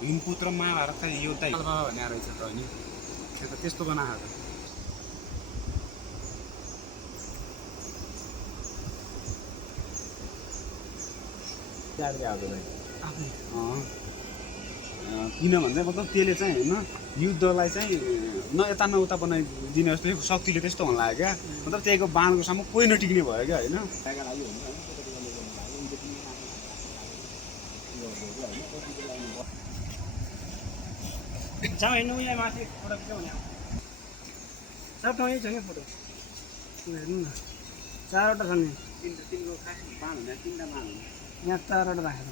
भीमपुत्र महाभारतका योद्धा बाबा भनेर रहेछ त हैन त्यो त त्यस्तो बनाएको त याद आउँदैन किन भन्छ मतलब त्यसले चाहिँ हैन युद्धलाई चाहिँ न यता न उता बनाइदिने जस्तो शक्तिले त्यस्तो हुन लाग्यो क्या मतलब त्यहीको बाणको सामु कोही नटिक्ने भयो क्या हैन जाऊ हेर्नु यहाँ माथि फोटो खिच्यो भने सब ठाउँ यही छ नि फोटो हेर्नु न 4 वटा छ नि तिनको खास बाण हुँदा 3टा बाण हुन्छ यहाँ 4 वटा राखेर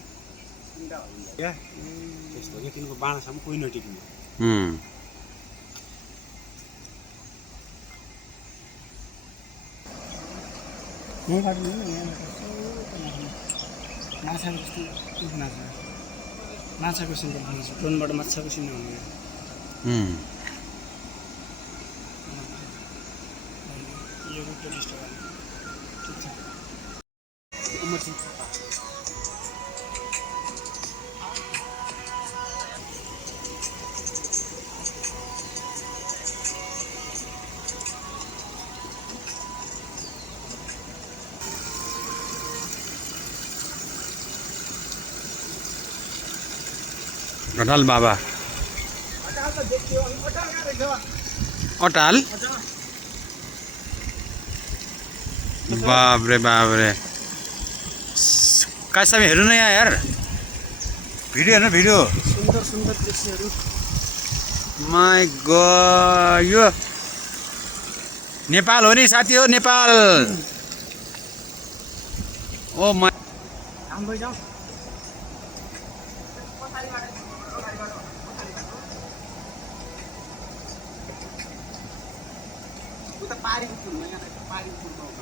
3टा हुन्छ क्या त्यस्तो के तिनको बाणसम्म कोही नटिक्ने यही काट्नु नि यहाँ माछाको जस्तो माछाको सिन देखाउँछ ड्रोनबाट माछाको सिन हुने यो टुरिस्ट हो ठिक छ अटाल बाबा अटाल बाप रे कैसा में हेर्नु न यहाँ यार भिडियो हेर्नु भिडियो सुन्दर सुन्दर दृश्यहरू माय गॉड यो नेपाल हो नि साथी हो नेपाल ओ माय हाम्रो जाऊ उता पारीको फुल यहाँ पारीको फुल पाउँछ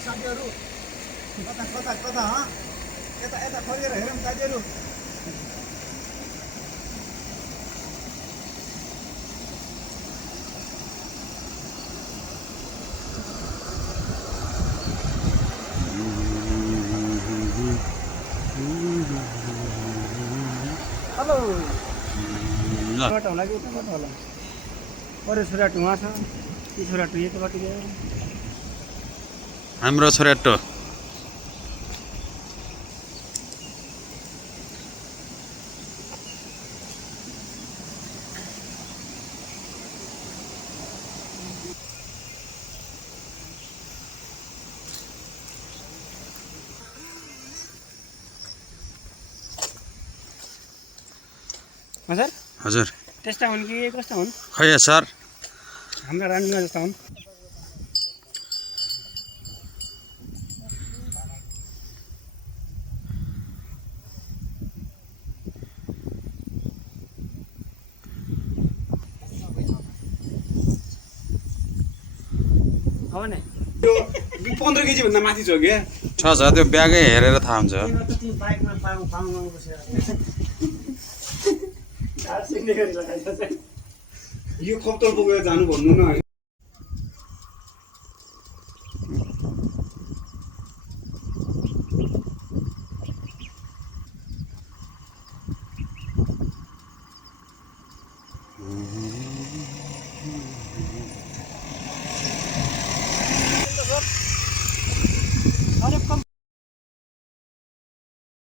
साथीहरु कता कता कता ह यता यता फर्केर हेरौँ साथीहरु हेलो बाटो होला कि उता बाटो होला अरे छोराटो वहाँ छ ती छोराटो यताबाट गयो हाम्रो छोराटो हजुर हजुर त्यस्ता हुन् कि कस्ता हुन् खै सर हाम्रा रानीमा जस्ता हुन् हो नि यो 15 केजी भन्दा माथि छ के छ त्यो ब्यागै हेरेर थाहा हुन्छ बाइकमा पाउनु बसेर यो खप्तर बोकेर जानु भन्नु न